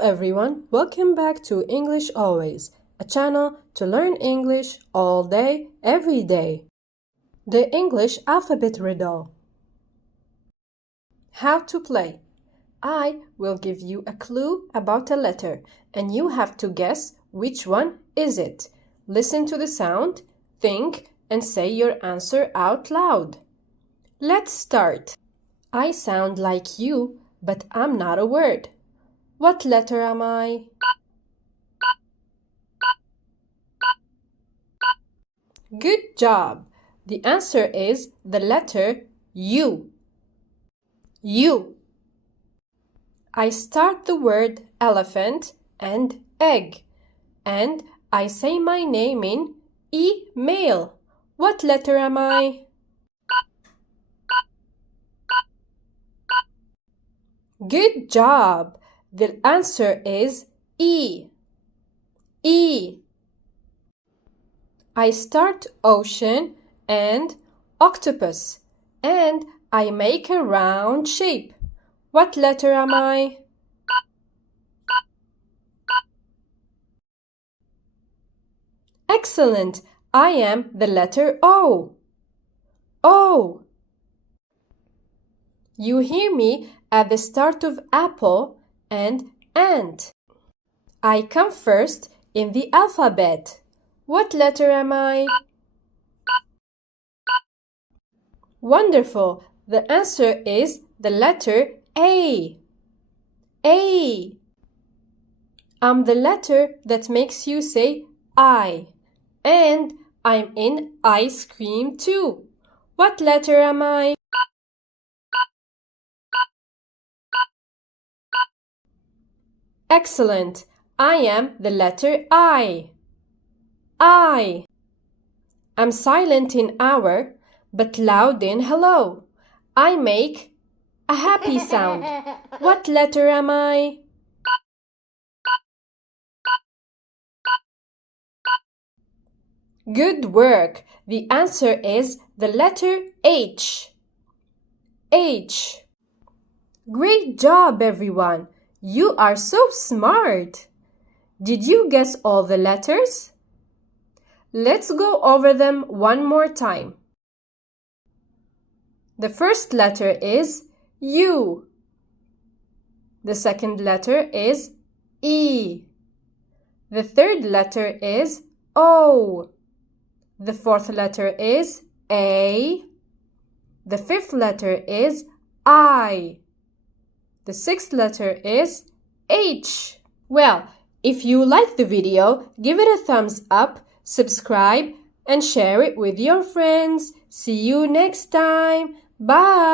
everyone, welcome back to English Always, a channel to learn English all day, every day. The English Alphabet Riddle. How to play. I will give you a clue about a letter and you have to guess which one is it. Listen to the sound, think and say your answer out loud. Let's start. I sound like you, but I'm not a word. What letter am I? Good job! The answer is the letter U. U. I start the word elephant and egg, and I say my name in email. What letter am I? Good job! The answer is E. E. I start ocean and octopus, and I make a round shape. What letter am I? Excellent! I am the letter O. O. You hear me at the start of apple and ant. I come first in the alphabet. What letter am I? Wonderful! The answer is the letter A. A. I'm the letter that makes you say I. And I'm in ice cream too. What letter am I? Excellent! I am the letter I. I. I'm silent in hour, but loud in hello. I make a happy sound. What letter am I? Good work! The answer is the letter H. H. Great job, everyone! You are so smart! Did you guess all the letters? Let's go over them one more time. The first letter is U. The second letter is E. The third letter is O. The fourth letter is A. The fifth letter is I. The sixth letter is H. Well, if you like the video, give it a thumbs up, subscribe, and share it with your friends. See you next time. Bye.